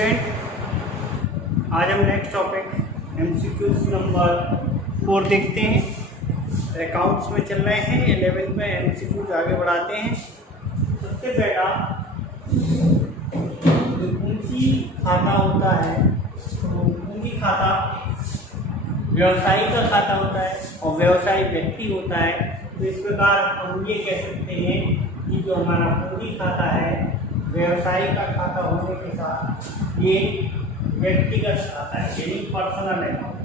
Student, आज हम next topic MCQs number 4 देखते हैं। अकाउंट्स में चल रहे हैं 11 में MCQs आगे बढ़ाते हैं। सबसे पहला जो पूंजी खाता होता है, तो पूंजी खाता व्यवसायी का खाता होता है और व्यवसायी व्यक्ति होता है। तो इस प्रकार हम ये कह सकते हैं कि जो हमारा पूंजी खाता है व्यवसायी का खाता होने के साथ ये व्यक्तिगत खाता है, यानी पर्सनल अकाउंट।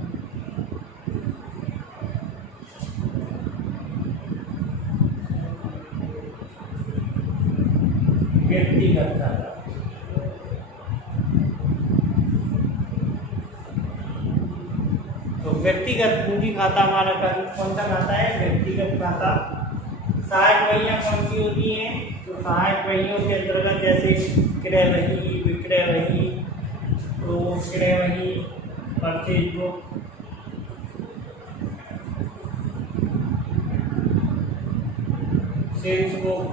व्यक्तिगत खाता, तो व्यक्तिगत पूंजी खाता हमारा कौन सा खाता है? व्यक्तिगत खाता। सहायक वहियां कौन सी होती हैं? तो सहायक वहियों के अंतर्गत जैसे क्रय वही, विक्रय वही, तो क्रय वही, purchase book, sales book,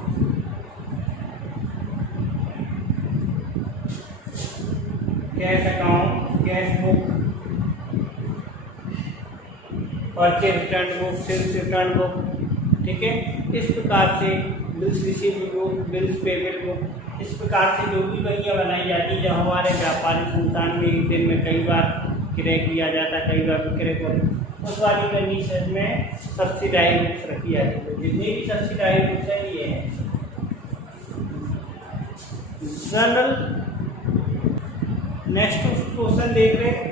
cash account, cash book, purchase return book, sales return book. ठीक है, इस प्रकार से bills received book, bills payable book, इस प्रकार से जो भी वहियां बनाई जाती है। जब हमारे व्यापारिक संस्थान में एक दिन में कई बार क्रय किया जाता है, कई बार विक्रय को, उस वाली कंडीशन में सब्सिडाइज बुक्स रखी जाती है। जितनी भी सब्सिडाइज बुक्स है ये है जनरल। नेक्स्ट क्वेश्चन देख रहे हैं,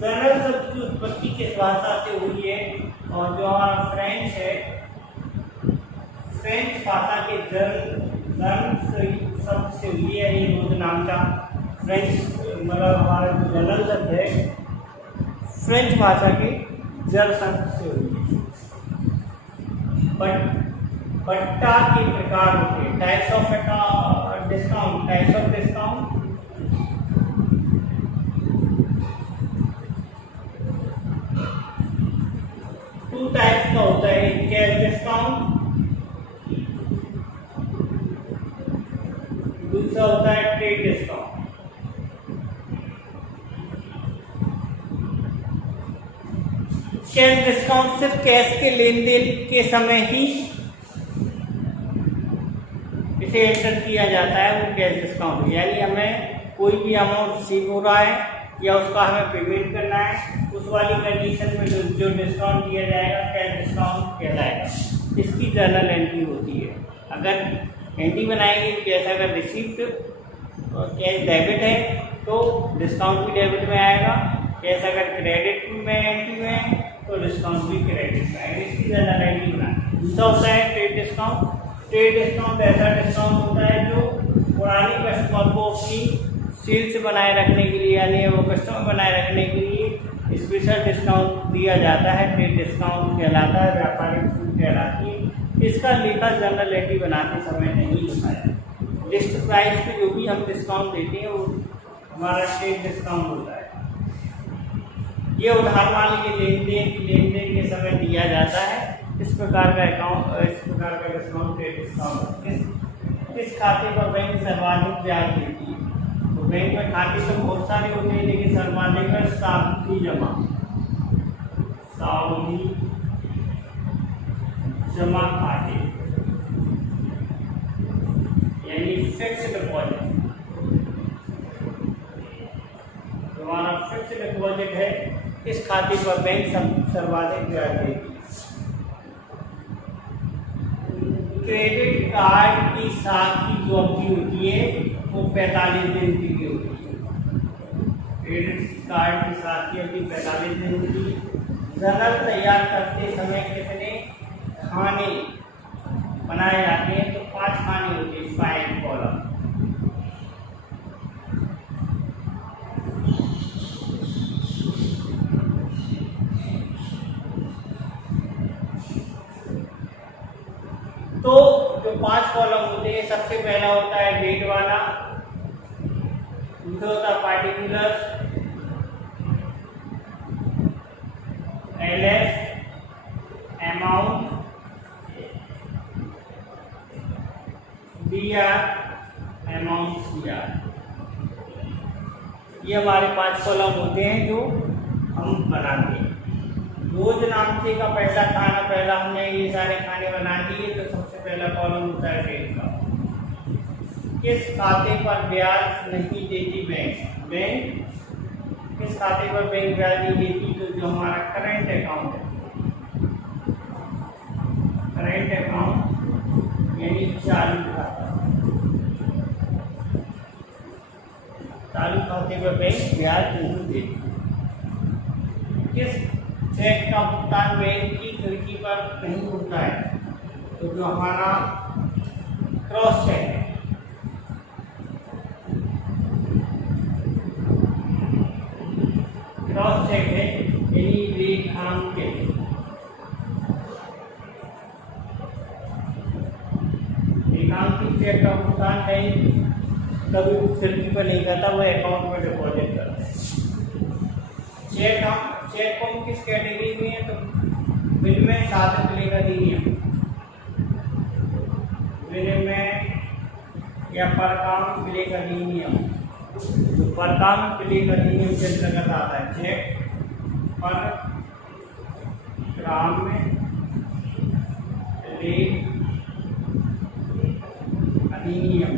जनरल शब्द की उत्पत्ति किस भाषा से हुई है? और जो हमारा फ्रेंच है, फ्रेंच भाषा के जर्म शब्द से हुई है। ये रोज नाम का फ्रेंच मतलब हमारा जो जनरल शब्द है फ्रेंच भाषा के जड़ शब्द से हुई है। बट्टा के प्रकार होते हैं, types of discount, types of discount. Two types का होता है, कैश डिस्काउंट, दूसरा होता है ट्रेड डिस्काउंट। कैश डिस्काउंट सिर्फ कैश के लेन देन के समय ही इसे एंटर किया जाता है, वो कैश डिस्काउंट। यानी हमें कोई भी अमाउंट रिसीव हो रहा है या उसका हमें पेमेंट करना है, उस वाली कंडीशन में जो डिस्काउंट दिया जाएगा कैश डिस्काउंट कहलाएगा। इसकी जर्नल एंट्री होती है। अगर एंट्री बनाएंगे कैश अगर रिसीप्ट और कैश डेबिट है तो डिस्काउंट भी डेबिट में आएगा। कैश अगर क्रेडिट में एंट्री में है तो डिस्काउंट भी क्रेडिट में आएगा। इसकी जर्नल एंट्री बनाए। दूसरा होता है ट्रेड डिस्काउंट। ट्रेड डिस्काउंट ऐसा डिस्काउंट होता है जो पुरानी कस्टमर को अपनी सेल्स बनाए रखने के लिए, यानी वो कस्टमर बनाए रखने के लिए स्पेशल डिस्काउंट दिया जाता है। ट्रेड डिस्काउंट कहलाता है, व्यापारिक छूट कहलाती है। इसका लेखा जर्नल एंट्री बनाते समय नहीं होता है। लिस्ट प्राइस पे जो भी हम डिस्काउंट देते हैं वो हमारा ट्रेड डिस्काउंट होता है। ये उधार माल के लेन देन के समय दिया जाता है। इस प्रकार का डिस्काउंट ट्रेड डिस्काउंट। किस खाते पर बैंक सर्वाधिक ब्याज देती है? तो बैंक में खाते तो बहुत सारे होते हैं, लेकिन सर्वाधिक है सावधि जमा खाते, यानी फिक्स्ड डिपॉजिट। हमारा फिक्स्ड डिपॉजिट है, इस खाते पर बैंक सर्वाधिक ब्याज देती है। क्रेडिट कार्ड की साथ की जो अवधि होती है वो 45 दिन की होती है। क्रेडिट कार्ड की साथ की अवधि 45 दिन की। जर्नल तैयार करते समय कितने खाने बनाए जाते हैं? तो 5 खाने होते हैं, 5 कॉलम। तो जो 5 कॉलम होते हैं, सबसे पहला होता है डेट वाला, दूसरा होता है particulars, LS, amount, BR, amount CR। ये हमारे 5 कॉलम होते हैं जो हम बनाते हैं। रोज नाश्ते का पहला खाना, पहला हमने ये सारे खाने बना दिए तो सबसे पहला कॉलम होता है बैंक का। किस खाते पर ब्याज नहीं देती बैंक? बैंक किस खाते पर बैंक ब्याज नहीं देती? तो जो हमारा करंट अकाउंट है, करंट अकाउंट यानी चालू खाता, चालू खाते पर बैंक ब्याज नहीं देती। किस चेक का भुगतान बैंक की खिड़की पर नहीं होता है? तो जो हमारा क्रॉस चेक है, क्रॉस चेक है यानी रेखांकित, रेखांकित चेक का भुगतान बैंक कभी खिड़की पर नहीं करता, वो अकाउंट में डिपॉजिट करता है। चेक को हम किस कैटेगरी में है? तो बिल में साधक मिलेगा अधिनियम, बिल में या पर काम मिलेगा अधिनियम, तो पर काम मिलेगा अधिनियम के अंतर्गत आता है चेक पर काम में लेख अधिनियम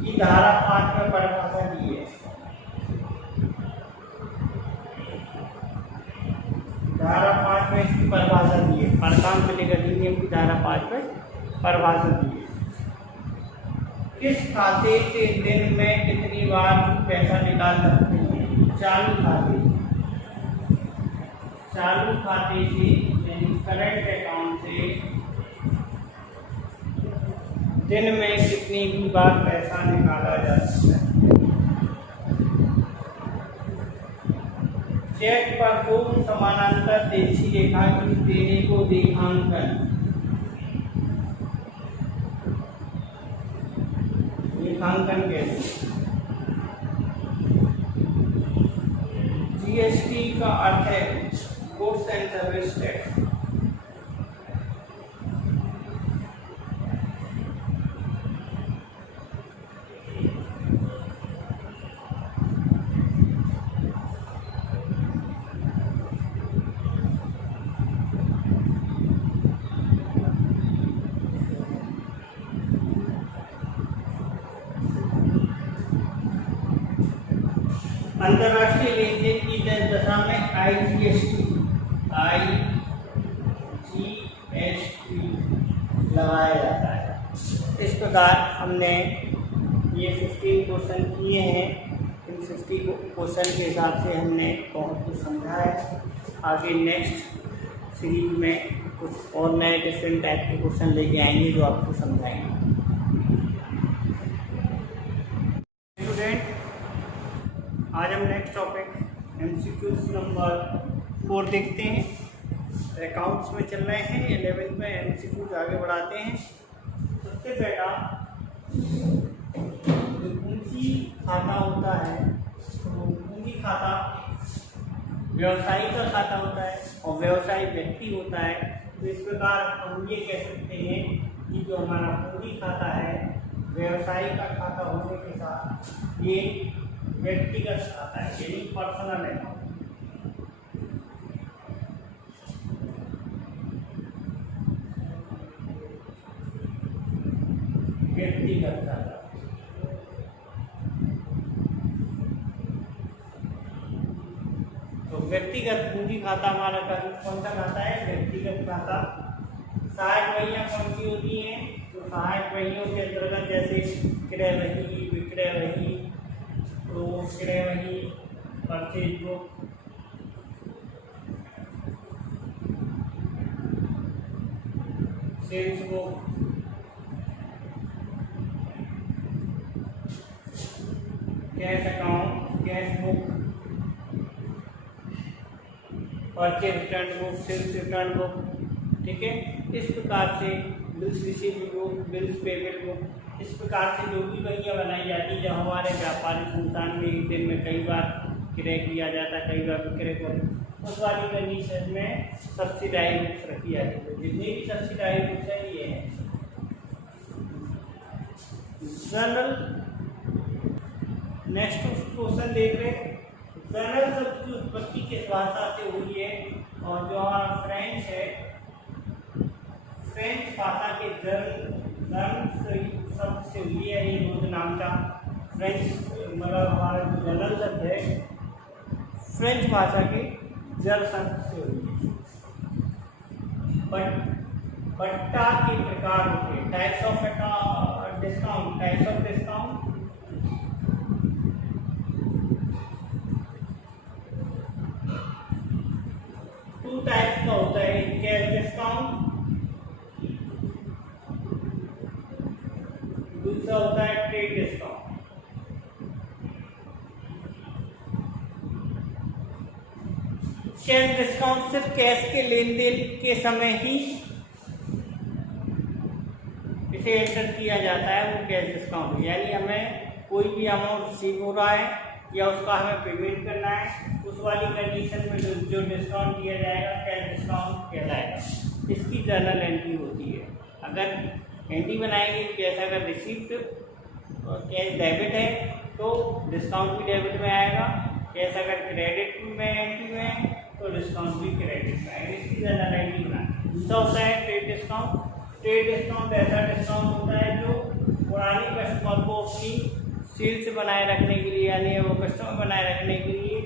की धारा 5 में परिभाषा दी है। धारा 5 में इसकी परिभाषा दी है, पर काम मिलेगा अधिनियम की धारा 5 में परिभाषा दी है। किस खाते से दिन में कितनी बार पैसा निकाल सकते हैं? चालू खाते, चालू खाते से यानी करंट अकाउंट से दिन में कितनी भी बार पैसा निकाला जा सकता है। चेक पर कोई समानांतर तिरछी रेखा की देने को रेखांकन, रेखांकन कहते हैं। जीएसटी का अर्थ है गुड्स एंड सर्विस टैक्स। अंतर्राष्ट्रीय लेन देन की दशा में IGST लगाया जाता है। इस प्रकार हमने ये 15 क्वेश्चन किए हैं। इन 50 क्वेश्चन के हिसाब से हमने बहुत कुछ समझा है। आगे नेक्स्ट सीरीज में कुछ और नए डिफरेंट टाइप के क्वेश्चन लेके आएंगे जो आपको समझाएंगे। आज हम नेक्स्ट टॉपिक MCQs नंबर 4 देखते हैं। अकाउंट्स में चल रहे हैं, 11th में MCQs आगे बढ़ाते हैं। सबसे पहला जो पूंजी खाता होता है, तो पूंजी खाता व्यवसायी का खाता होता है और व्यवसायी व्यक्ति होता है। तो इस प्रकार हम ये कह सकते हैं कि जो हमारा पूंजी खाता है व्यवसायी का खाता होने के साथ ये व्यक्तिगत खाता है यानी पर्सनल अकाउंट। व्यक्तिगत खाता, तो व्यक्तिगत पूंजी खाता हमारा कौन सा खाता है? व्यक्तिगत खाता। सहायक वहियां कौन सी होती हैं? तो सहायक वहियों के अंतर्गत जैसे क्रय वही, विक्रय वही, तो क्रय वही, purchase book, sales book, cash account, cash book, purchase return book, sales return book. ठीक है, इस प्रकार से bills received book, bills payable book, इस प्रकार से जो भी वहियां बनाई जाती है। जब हमारे व्यापारिक संस्थान में एक दिन में कई बार क्रय किया जाता है, कई बार विक्रय कर, उस वाली कंडीशन में सब्सिडाइज बुक्स रखी जाती है। तो जितनी भी सब्सिडाइज बुक्स है ये है। जनरल नेक्स्ट क्वेश्चन देख रहे हैं। जनरल शब्द की उत्पत्ति किस भाषा से हुई है? और जो हमारा फ्रेंच है, फ्रेंच भाषा के जर्म शब्द से हुई है। ये रोज नाम का फ्रेंच मतलब हमारा जो जनरल शब्द है फ्रेंच भाषा के जल शब्द से हुई है। पट्टा के प्रकार होते हैं, types of discount, types of discount. Two types का होता है, कैश डिस्काउंट, दूसरा होता है ट्रेड डिस्काउंट। कैश डिस्काउंट सिर्फ कैश के लेन देन के समय ही इसे एंटर किया जाता है, वो कैश डिस्काउंट। यानी हमें कोई भी अमाउंट रिसीव हो रहा है या उसका हमें पेमेंट करना है, उस वाली कंडीशन में जो डिस्काउंट दिया जाएगा कैश डिस्काउंट कहलाएगा। इसकी जर्नल एंट्री होती है। अगर एंट्री बनाएंगे कैश अगर रिसीप्ट कैश डेबिट है तो डिस्काउंट भी डेबिट में आएगा, कैश अगर क्रेडिट में एंट्री में है तो डिस्काउंट भी क्रेडिट में आएगा। इसकी जर्नल एंट्री बनाए। दूसरा होता है ट्रेड डिस्काउंट। ट्रेड डिस्काउंट ऐसा डिस्काउंट होता है जो पुरानी कस्टमर को अपनी सेल्स बनाए रखने के लिए यानी वो कस्टमर बनाए रखने के लिए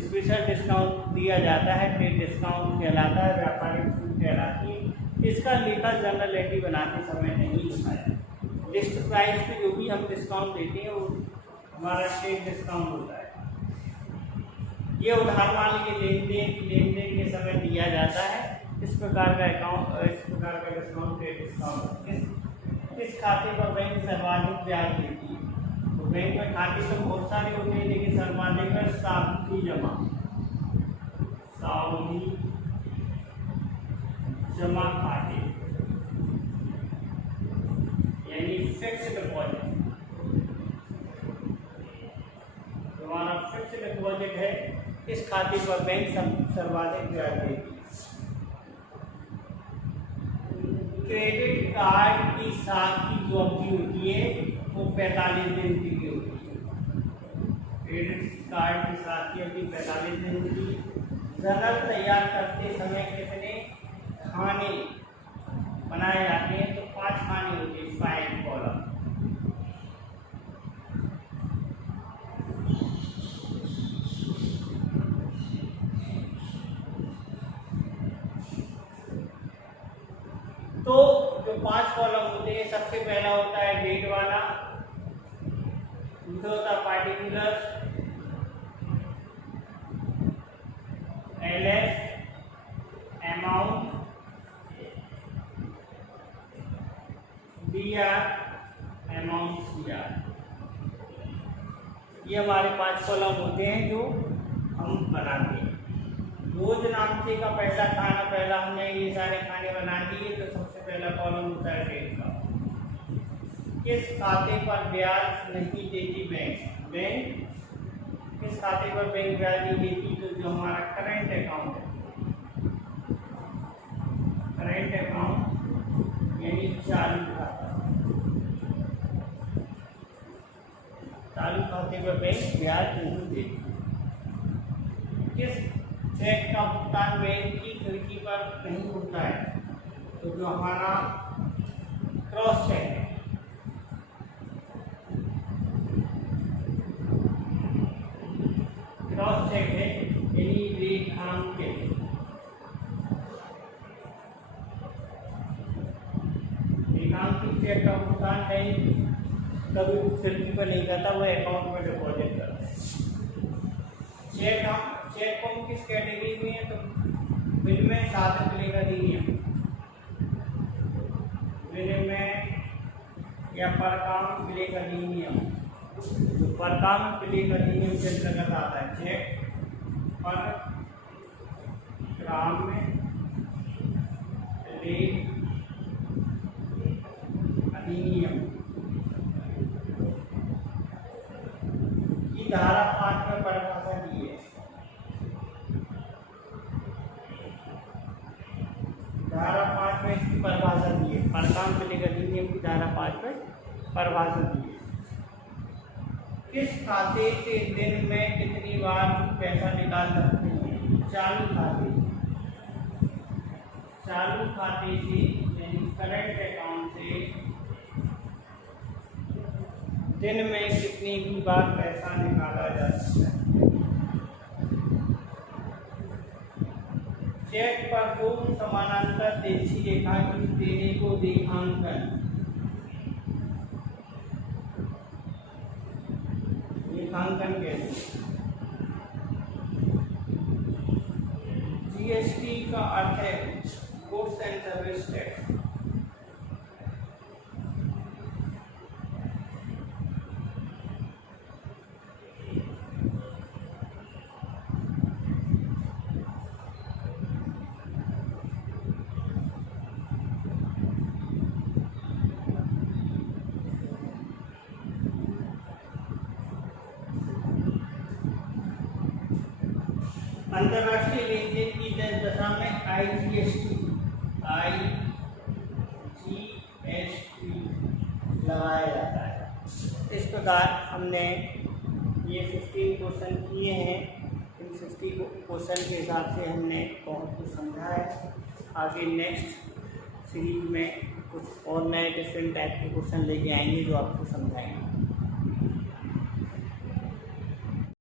स्पेशल डिस्काउंट दिया जाता है। ट्रेड डिस्काउंट कहलाता है, व्यापारिक छूट कहलाती है। इसका लेखा जर्नल एंट्री बनाते समय नहीं होता है। लिस्ट प्राइस पे जो भी हम डिस्काउंट देते हैं वो हमारा ट्रेड डिस्काउंट होता है। ये उधार माल के लेन देन के समय दिया जाता है। इस प्रकार का डिस्काउंट ट्रेड डिस्काउंट। किस खाते पर बैंक सर्वाधिक ब्याज देती है? तो बैंक में खाते तो बहुत सारे होते हैं लेकिन सर्वाधिक है सावधि जमा खाते यानी फिक्स्ड डिपॉजिट। हमारा फिक्स्ड डिपॉजिट है, इस खाते पर बैंक सर्वाधिक ब्याज देती है। क्रेडिट कार्ड की साथ की जो अवधि होती है वो 45 दिन की होती है। क्रेडिट कार्ड की साथ की अवधि 45 दिन की। जर्नल तैयार करते समय कितने खाने बनाए जाते हैं? तो 5 खाने होते हैं, 5 कॉलम। तो जो 5 कॉलम होते हैं, सबसे पहला होता है डेट वाला, दूसरा होता है particulars, LS, amount, BR, amount CR. ये हमारे 5 कॉलम होते हैं जो हम बनाते हैं। रोज नामचे का पहला खाना, पहला हमने ये सारे खाने बना दिए तो सबसे पहला कॉलम होता है डेट का। किस खाते पर ब्याज नहीं देती बैंक? बैंक किस खाते पर बैंक ब्याज नहीं देती? तो जो हमारा करंट अकाउंट है, करंट अकाउंट यानी चालू खाता, चालू खाते पर बैंक ब्याज नहीं देती। किस चेक का भुगतान बैंक की खिड़की पर नहीं होता है? तो जो हमारा क्रॉस चेक है, क्रॉस चेक है यानी रेखांकित। रेखांकित चेक का भुगतान बैंक कभी खिड़की पर नहीं करता, वो अकाउंट में डिपॉजिट करता है। चेक हम किस कैटेगरी में है? तो बिल में साधन विलेय अधिनियम, विलेय में या परकाम विलेय अधिनियम। परकाम विलेय अधिनियम के अंतर्गत आता है चेक पर ग्राम में विलेय अधिनियम की धारा 5 में परिभाषा दी है। धारा 5 में इसकी परिभाषा दी है। परकाम विलेय अधिनियम की धारा 5 में परिभाषा दी है। किस खाते से दिन में कितनी बार पैसा निकाल सकते हैं? चालू खाते से यानी करंट अकाउंट से दिन में कितनी भी बार पैसा निकाला जा सकता है। चेक पर पूर्ण समानांतर तिरछी रेखा खींच देने को रेखांकन कहते हैं। जीएसटी का अर्थ है गुड्स एंड सर्विस टैक्स। अंतर्राष्ट्रीय लेन देन की दशा में IGST लगाया जाता है। इस प्रकार हमने ये 15 क्वेश्चन किए हैं। इन 50 क्वेश्चन के हिसाब से हमने बहुत कुछ समझा है। आगे नेक्स्ट सीरीज में कुछ और नए डिफरेंट टाइप के क्वेश्चन लेके आएंगे जो आपको समझाएंगे।